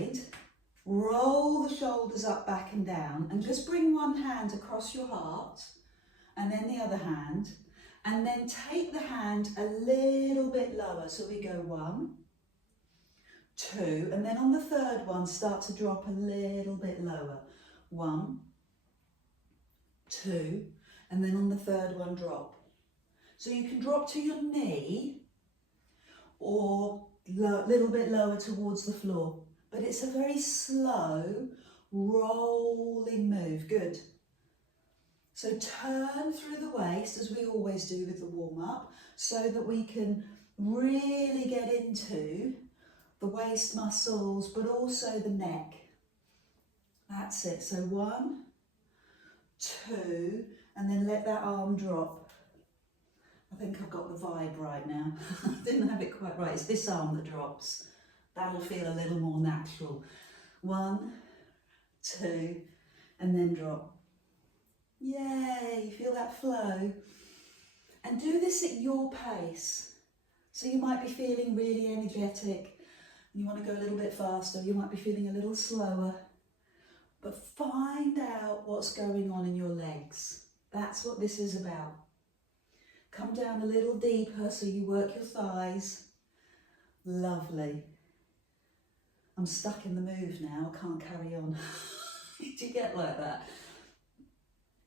wide, roll the shoulders up, back and down, and just bring one hand across your heart, and then the other hand, and then take the hand a little bit lower. So we go 1, 2, and then on the third one, start to drop a little bit lower. 1, 2, and then on the third one, drop. So you can drop to your knee or a little bit lower towards the floor, but it's a very slow, rolling move. Good. So turn through the waist, as we always do with the warm-up, so that we can really get into the waist muscles, but also the neck. That's it. So 1, 2, and then let that arm drop. I think I've got the vibe right now. I didn't have it quite right. It's this arm that drops. That'll feel a little more natural. 1, 2, and then drop. Yay, feel that flow. And do this at your pace. So you might be feeling really energetic. You want to go a little bit faster. You might be feeling a little slower. But find out what's going on in your legs. That's what this is about. Come down a little deeper so you work your thighs. Lovely. I'm stuck in the move now. I can't carry on. Do you get like that?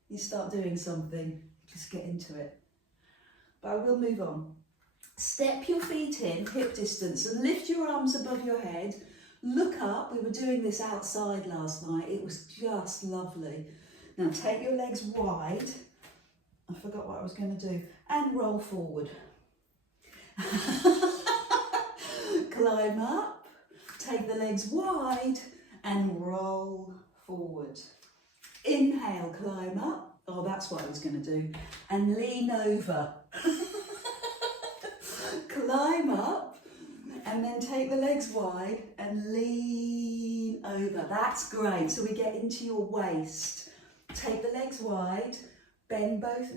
You start doing something, just get into it. But I will move on. Step your feet in, hip distance, and lift your arms above your head. Look up. We were doing this outside last night. It was just lovely. Now take your legs wide. I forgot what I was going to do. And roll forward. Climb up. Take the legs wide and roll forward. Inhale, climb up. Oh, that's what I was going to do. And lean over. Climb up and then take the legs wide and lean over. That's great. So we get into your waist. Take the legs wide, bend both,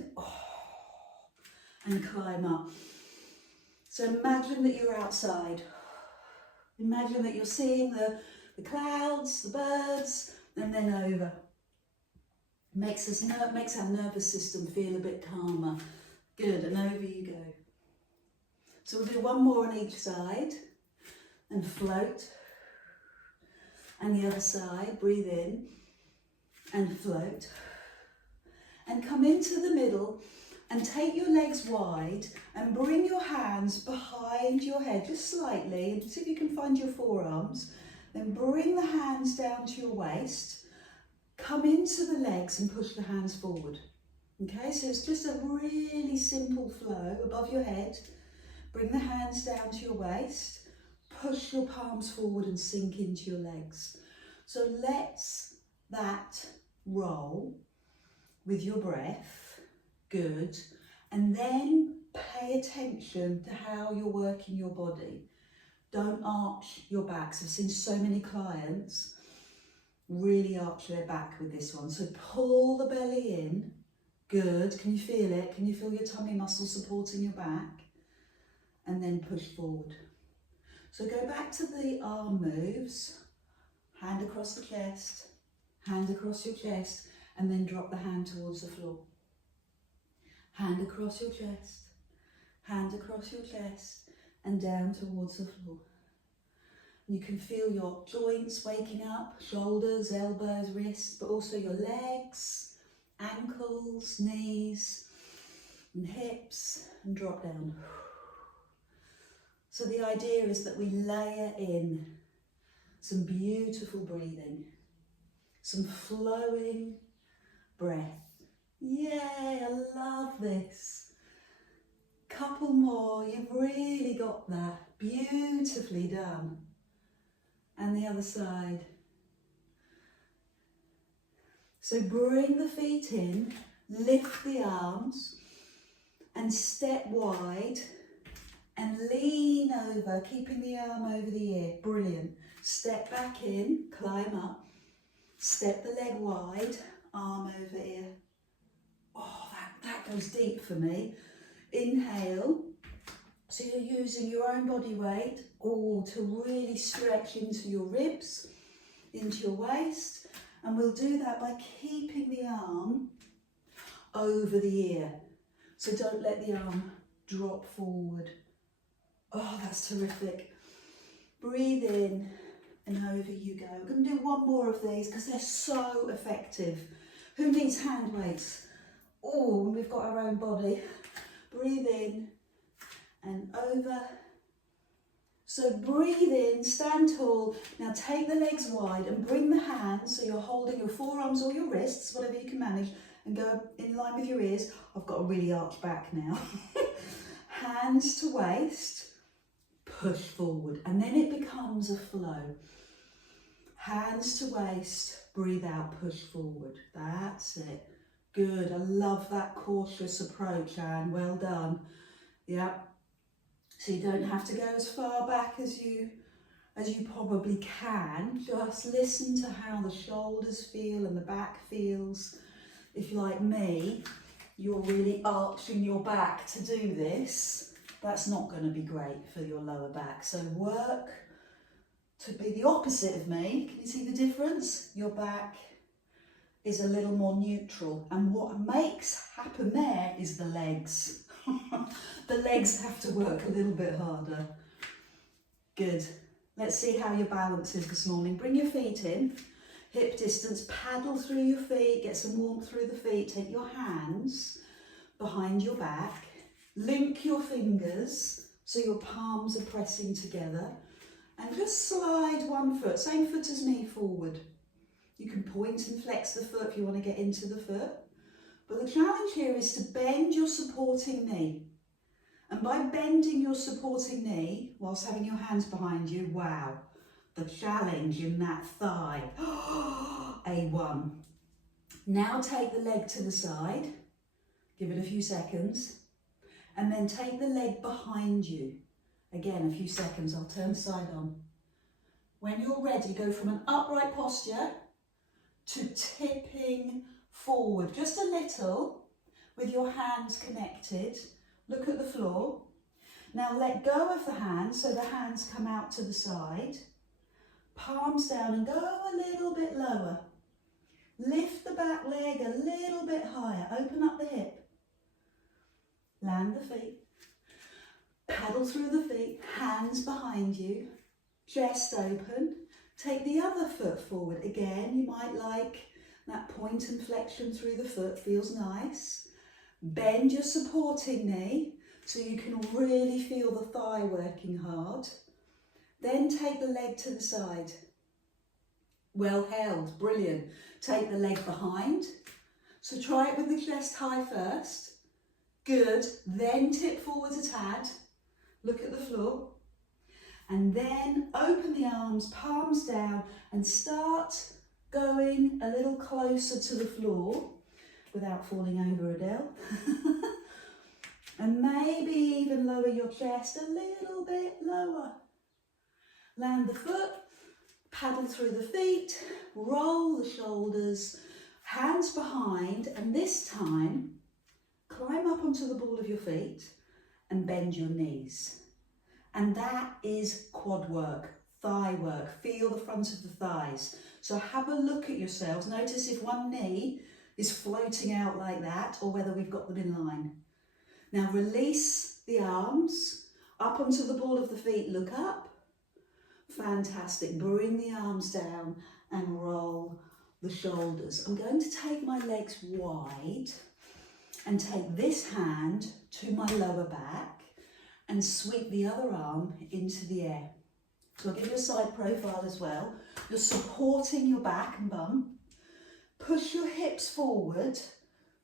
and climb up. So imagine that you're outside. Imagine that you're seeing the clouds, the birds, and then over. Makes our nervous system feel a bit calmer. Good, and over you go. So we'll do one more on each side and float. And the other side, breathe in and float. And come into the middle and take your legs wide and bring your hands behind your head, just slightly, and see if you can find your forearms. Then bring the hands down to your waist. Come into the legs and push the hands forward. Okay, so it's just a really simple flow above your head. Bring the hands down to your waist. Push your palms forward and sink into your legs. So let's that roll with your breath. Good. And then pay attention to how you're working your body. Don't arch your backs. I've seen so many clients really arch their back with this one. So pull the belly in. Good. Can you feel it? Can you feel your tummy muscles supporting your back? And then push forward. So go back to the arm moves. Hand across the chest, hand across your chest, and then drop the hand towards the floor. Hand across your chest, hand across your chest, and down towards the floor. You can feel your joints waking up, shoulders, elbows, wrists, but also your legs, ankles, knees, and hips, and drop down. So the idea is that we layer in some beautiful breathing, some flowing breath. Yay, I love this. Couple more, you've really got that. Beautifully done. And the other side. So bring the feet in, lift the arms, and step wide, and lean over, keeping the arm over the ear. Brilliant. Step back in, climb up, step the leg wide, arm over ear. Oh, that goes deep for me. Inhale, So you're using your own body weight to really stretch into your ribs, into your waist. And we'll do that by keeping the arm over the ear. So don't let the arm drop forward. Oh, that's terrific. Breathe in and over you go. I'm going to do one more of these because they're so effective. Who needs hand weights? Oh, when we've got our own body. Breathe in and over. So breathe in, stand tall. Now take the legs wide and bring the hands, so you're holding your forearms or your wrists, whatever you can manage, and go in line with your ears. I've got a really arched back now. Hands to waist, push forward, and then it becomes a flow. Hands to waist, breathe out, push forward. That's it. Good. I love that cautious approach, Anne. Well done. Yeah. So you don't have to go as far back as you probably can. Just listen to how the shoulders feel and the back feels. If you're like me, you're really arching your back to do this. That's not going to be great for your lower back. So work to be the opposite of me. Can you see the difference? Your back is a little more neutral. And what makes happen there is the legs. The legs have to work a little bit harder. Good. Let's see how your balance is this morning. Bring your feet in, hip distance, paddle through your feet, get some warmth through the feet. Take your hands behind your back, link your fingers so your palms are pressing together, and just slide one foot, same foot as me, forward. You can point and flex the foot if you want to get into the foot. But the challenge here is to bend your supporting knee. And by bending your supporting knee, whilst having your hands behind you, wow, the challenge in that thigh. A1. Now take the leg to the side, give it a few seconds, and then take the leg behind you. Again, a few seconds, I'll turn the side on. When you're ready, go from an upright posture to tipping forward, just a little, with your hands connected. Look at the floor. Now let go of the hands, so the hands come out to the side. Palms down and go a little bit lower. Lift the back leg a little bit higher. Open up the hip. Land the feet. Paddle through the feet. Hands behind you. Chest open. Take the other foot forward. Again, you might like that point and flexion through the foot. Feels nice. Bend your supporting knee so you can really feel the thigh working hard. Then take the leg to the side. Well held, brilliant. Take the leg behind. So try it with the chest high first. Good. Then tip forward a tad. Look at the floor. And then open the arms, palms down, and start going a little closer to the floor without falling over, Adele. And maybe even lower your chest a little bit lower. Land the foot, paddle through the feet, roll the shoulders, hands behind, and this time climb up onto the ball of your feet and bend your knees. And that is quad work, thigh work. Feel the front of the thighs. So have a look at yourselves. Notice if one knee is floating out like that or whether we've got them in line. Now release the arms up onto the ball of the feet, look up. Fantastic. Bring the arms down and roll the shoulders. I'm going to take my legs wide and take this hand to my lower back and sweep the other arm into the air. So I'll give you a side profile as well. You're supporting your back and bum. Push your hips forward,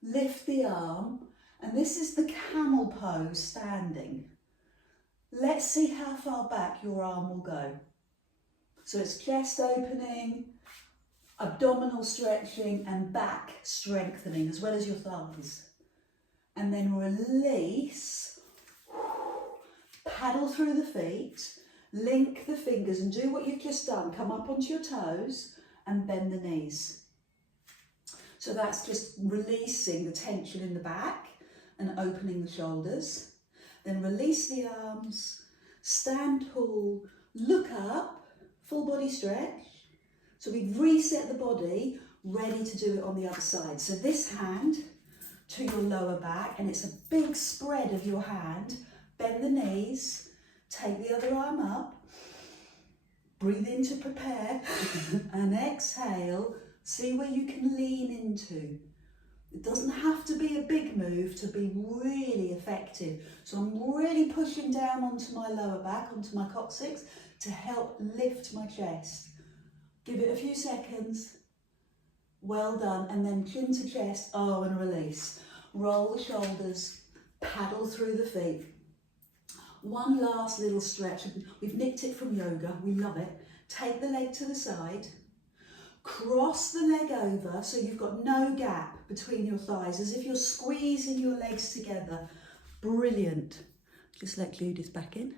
lift the arm, and this is the camel pose standing. Let's see how far back your arm will go. So it's chest opening, abdominal stretching, and back strengthening, as well as your thighs. And then release, paddle through the feet, link the fingers and do what you've just done. Come up onto your toes and bend the knees. So that's just releasing the tension in the back and opening the shoulders. Then release the arms, stand tall, look up, full body stretch. So we've reset the body, ready to do it on the other side. So this hand to your lower back, and it's a big spread of your hand. Bend the knees, take the other arm up, breathe in to prepare, and exhale. See where you can lean into. It doesn't have to be a big move to be really effective. So I'm really pushing down onto my lower back, onto my coccyx, to help lift my chest. Give it a few seconds. Well done. And then chin to chest, oh, and release. Roll the shoulders, paddle through the feet. One last little stretch. We've nicked it from yoga, we love it. Take the leg to the side. Cross the leg over so you've got no gap between your thighs, as if you're squeezing your legs together. Brilliant. Just let Judith back in.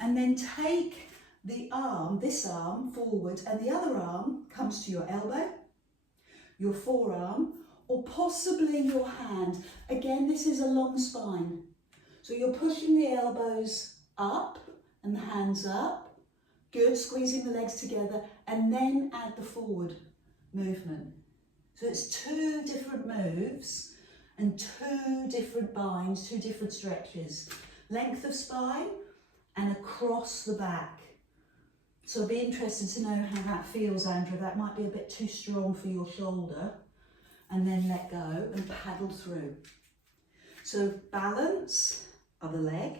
And then take the arm, this arm, forward, and the other arm comes to your elbow, your forearm, or possibly your hand. Again, this is a long spine. So you're pushing the elbows up and the hands up. Good, squeezing the legs together, and then add the forward movement. So it's 2 different moves and 2 different binds, 2 different stretches. Length of spine and across the back. So I'd be interested to know how that feels, Andrea. That might be a bit too strong for your shoulder. And then let go and paddle through. So balance, other leg.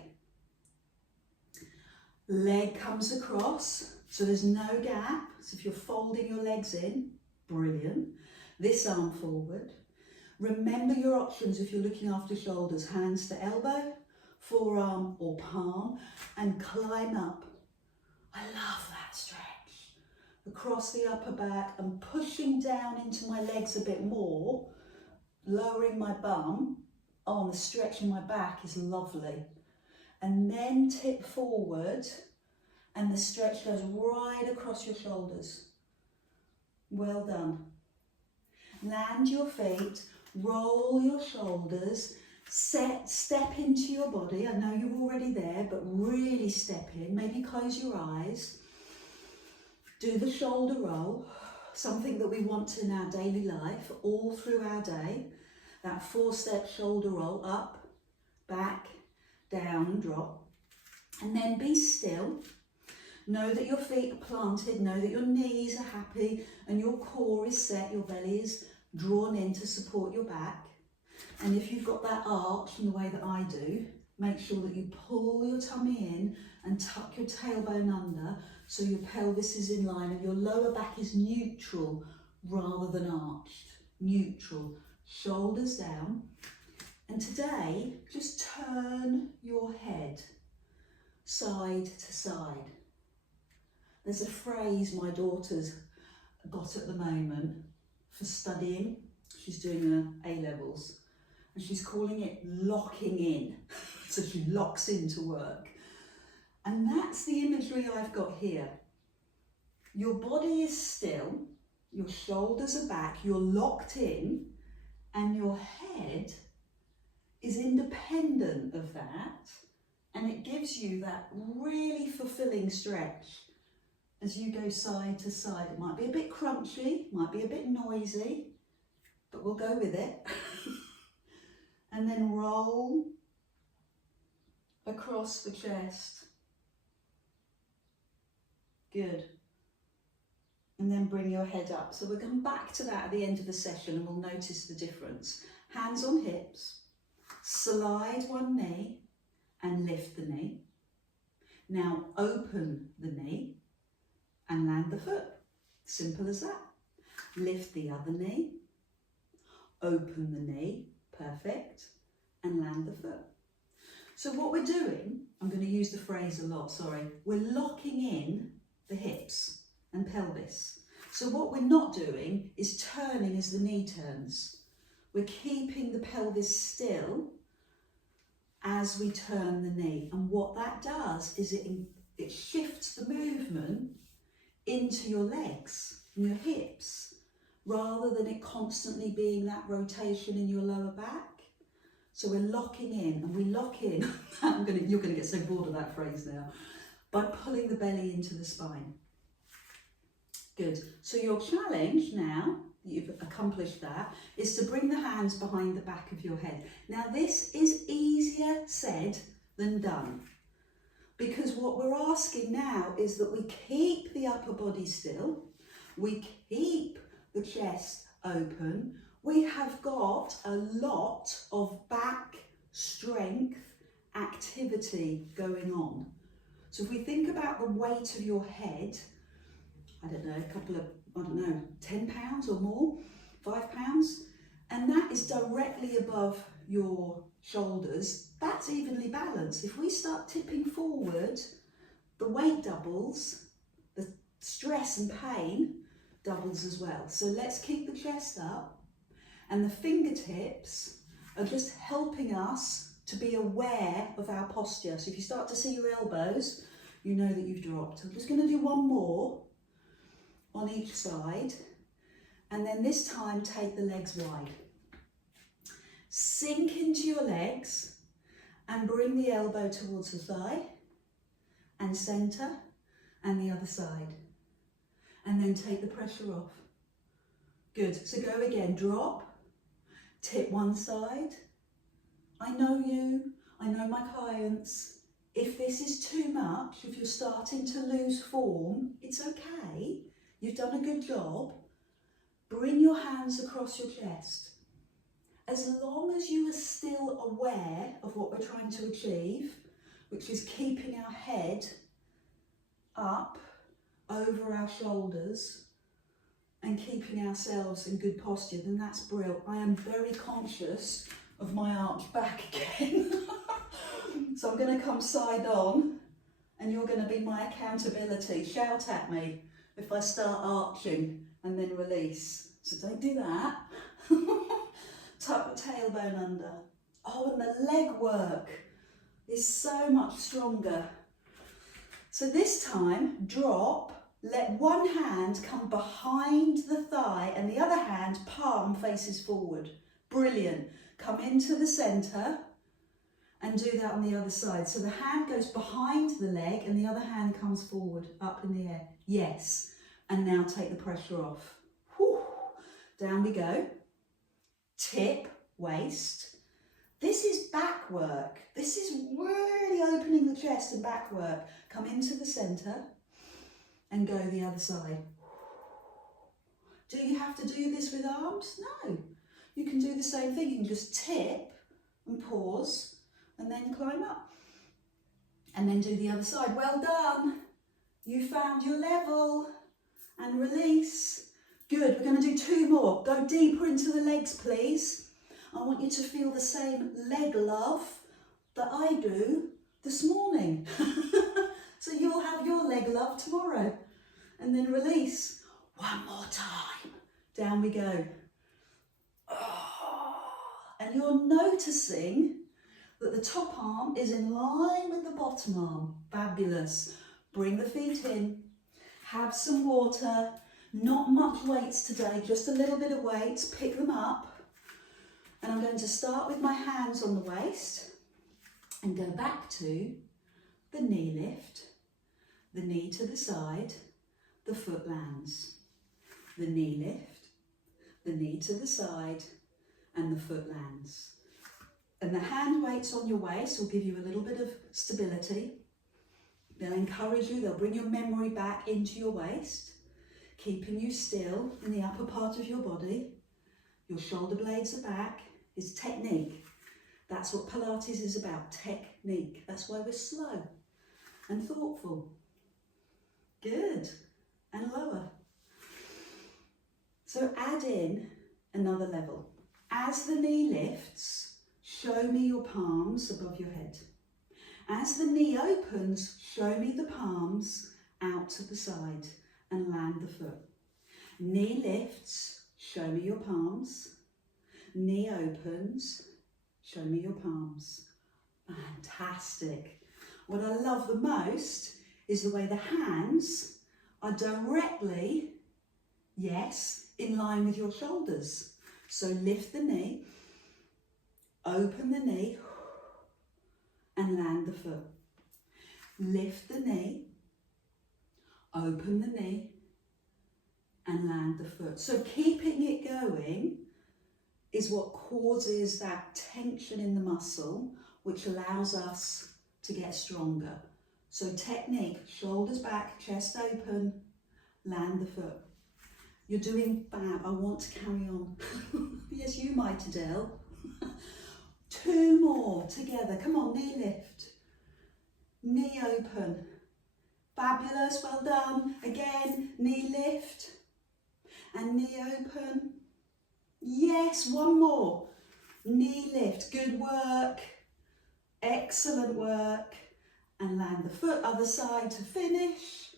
Leg comes across, so there's no gap. So if you're folding your legs in, brilliant. This arm forward. Remember your options if you're looking after shoulders. Hands to elbow, forearm or palm, and climb up. I love that stretch. Across the upper back and pushing down into my legs a bit more, lowering my bum. Oh, and the stretch in my back is lovely. And then tip forward, and the stretch goes right across your shoulders. Well done. Land your feet, roll your shoulders, step into your body. I know you're already there, but really step in. Maybe close your eyes. Do the shoulder roll, something that we want in our daily life, all through our day. That 4-step shoulder roll, up, back, down and drop. And then be still. Know that your feet are planted, know that your knees are happy and your core is set, your belly is drawn in to support your back. And if you've got that arch in the way that I do, make sure that you pull your tummy in and tuck your tailbone under so your pelvis is in line and your lower back is neutral rather than arched. Neutral. Shoulders down. And today, just turn your head side to side. There's a phrase my daughter's got at the moment for studying. She's doing her A-levels and she's calling it locking in. So she locks into work. And that's the imagery I've got here. Your body is still, your shoulders are back, you're locked in, and your head is independent of that, and it gives you that really fulfilling stretch as you go side to side. It might be a bit crunchy, might be a bit noisy, but we'll go with it. And then roll across the chest. Good. And then bring your head up. So we'll come back to that at the end of the session and we'll notice the difference. Hands on hips. Slide one knee and lift the knee. Now open the knee and land the foot. Simple as that. Lift the other knee. Open the knee. Perfect. And land the foot. So what we're doing, I'm going to use the phrase a lot, sorry. We're locking in the hips and pelvis. So what we're not doing is turning as the knee turns. We're keeping the pelvis still as we turn the knee. And what that does is it shifts the movement into your legs and your hips, rather than it constantly being that rotation in your lower back. So we're locking in, and we lock in, you're going to get so bored of that phrase now, by pulling the belly into the spine. Good. So your challenge now, you've accomplished that, is to bring the hands behind the back of your head. Now this is easier said than done, because what we're asking now is that we keep the upper body still, we keep the chest open, we have got a lot of back strength activity going on. So if we think about the weight of your head, I don't know, a couple of, 10 pounds or more, 5 pounds, and that is directly above your shoulders, that's evenly balanced. If we start tipping forward, the weight doubles, the stress and pain doubles as well. So let's keep the chest up, and the fingertips are just helping us to be aware of our posture. So if you start to see your elbows, you know that you've dropped. I'm just going to do one more on each side, and then this time take the legs wide. Sink into your legs and bring the elbow towards the thigh and centre and the other side, and then take the pressure off. Good. So go again, drop, tip one side. I know you, I know my clients. If this is too much, if you're starting to lose form, it's okay. You've done a good job. Bring your hands across your chest. As long as you are still aware of what we're trying to achieve, which is keeping our head up over our shoulders and keeping ourselves in good posture, then that's brilliant. I am very conscious of my arch back again. So I'm going to come side on, and you're going to be my accountability. Shout at me if I start arching and then release. So don't do that. Tuck the tailbone under. Oh, and the leg work is so much stronger. So this time, drop, let one hand come behind the thigh and the other hand, palm faces forward. Brilliant. Come into the centre and do that on the other side. So the hand goes behind the leg and the other hand comes forward, up in the air. Yes. And now take the pressure off. Whew. Down we go. Tip, waist. This is back work. This is really opening the chest and back work. Come into the centre and go the other side. Do you have to do this with arms? No. You can do the same thing. You can just tip and pause and then climb up. And then do the other side. Well done. You found your level. And release. Good. We're going to do 2 more. Go deeper into the legs, please. I want you to feel the same leg love that I do this morning. So you'll have your leg love tomorrow. And then release. One more time. Down we go. Oh. And you're noticing that the top arm is in line with the bottom arm. Fabulous. Bring the feet in. Have some water. Not much weights today, just a little bit of weights. Pick them up. And I'm going to start with my hands on the waist and go back to the knee lift, the knee to the side, the foot lands. The knee lift, the knee to the side, and the foot lands. And the hand weights on your waist will give you a little bit of stability. They'll encourage you, they'll bring your memory back into your waist, keeping you still in the upper part of your body. Your shoulder blades are back. It's technique. That's what Pilates is about, technique. That's why we're slow and thoughtful. Good. And lower. So add in another level. As the knee lifts, show me your palms above your head. As the knee opens, show me the palms out to the side and land the foot. Knee lifts, show me your palms. Knee opens, show me your palms. Fantastic. What I love the most is the way the hands are directly, yes, in line with your shoulders. So lift the knee, Open the knee and land the foot. Lift the knee, open the knee and land the foot. So keeping it going is what causes that tension in the muscle, which allows us to get stronger. So technique, shoulders back, chest open, land the foot. You're doing fab. I want to carry on. Yes, you might, Adele. 2 more together. Come on, knee lift. Knee open. Fabulous, well done. Again, knee lift. And knee open. Yes, 1 more. Knee lift, good work. Excellent work. And land the foot, other side to finish.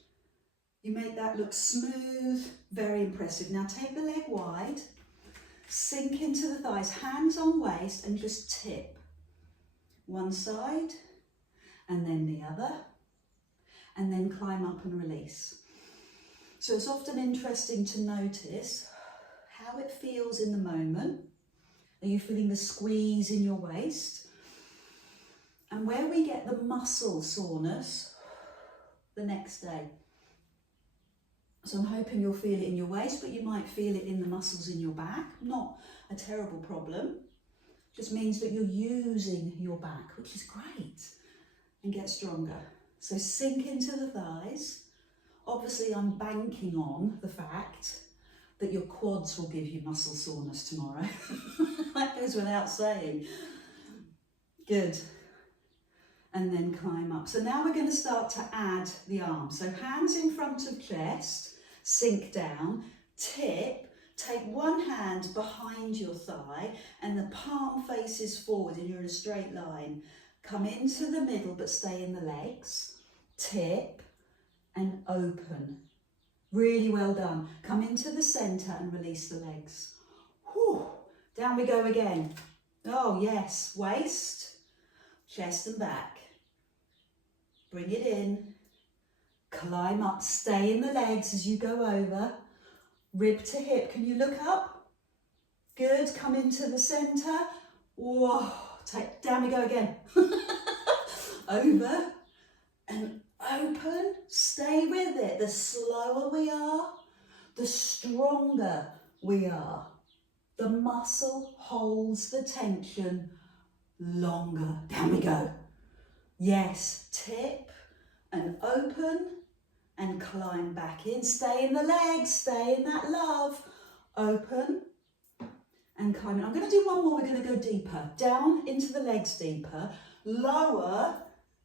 You make that look smooth, very impressive. Now take the leg wide, sink into the thighs, hands on waist and just tip. One side and then the other, and then climb up and release. So it's often interesting to notice how it feels in the moment. Are you feeling the squeeze in your waist? And where we get the muscle soreness the next day. So I'm hoping you'll feel it in your waist, but you might feel it in the muscles in your back. Not a terrible problem. Just means that you're using your back, which is great, and get stronger. So sink into the thighs. Obviously, I'm banking on the fact that your quads will give you muscle soreness tomorrow. That goes without saying. Good. And then climb up. So now we're going to start to add the arms. So hands in front of chest, sink down, tip, take one hand behind your thigh and the palm faces forward and you're in a straight line. Come into the middle but stay in the legs, tip and open. Really well done. Come into the centre and release the legs. Whew. Down we go again. Oh yes, waist, chest and back. Bring it in, climb up, stay in the legs as you go over, rib to hip. Can you look up? Good, come into the centre. Whoa, down we go again. Over and open, stay with it. The slower we are, the stronger we are. The muscle holds the tension longer. Down we go. Yes, tip and open and climb back in. Stay in the legs, stay in that love. Open and climb in. I'm going to do one more, we're going to go deeper. Down into the legs deeper. Lower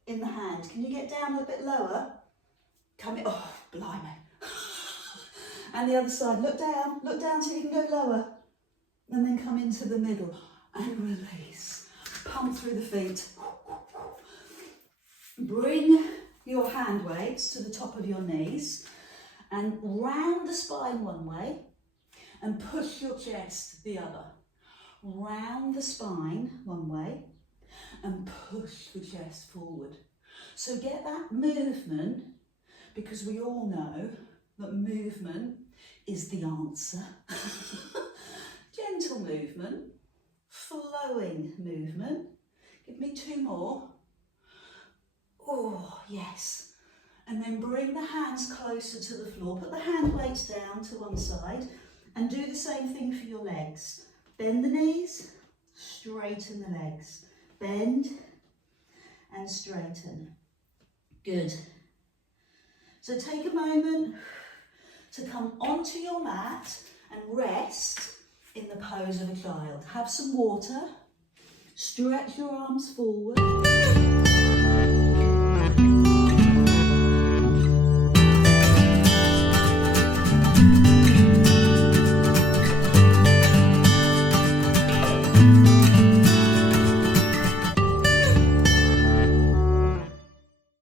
in the hand. Can you get down a bit lower? Come in. Oh, blimey. And the other side. Look down so you can go lower. And then come into the middle and release. Pump through the feet. Bring your hand weights to the top of your knees and round the spine one way and push your chest the other. Round the spine one way and push the chest forward. So get that movement, because we all know that movement is the answer. Gentle movement, flowing movement. Give me 2 more. Oh, yes. And then bring the hands closer to the floor. Put the hand weights down to one side and do the same thing for your legs. Bend the knees, straighten the legs. Bend and straighten. Good. So take a moment to come onto your mat and rest in the pose of a child. Have some water. Stretch your arms forward.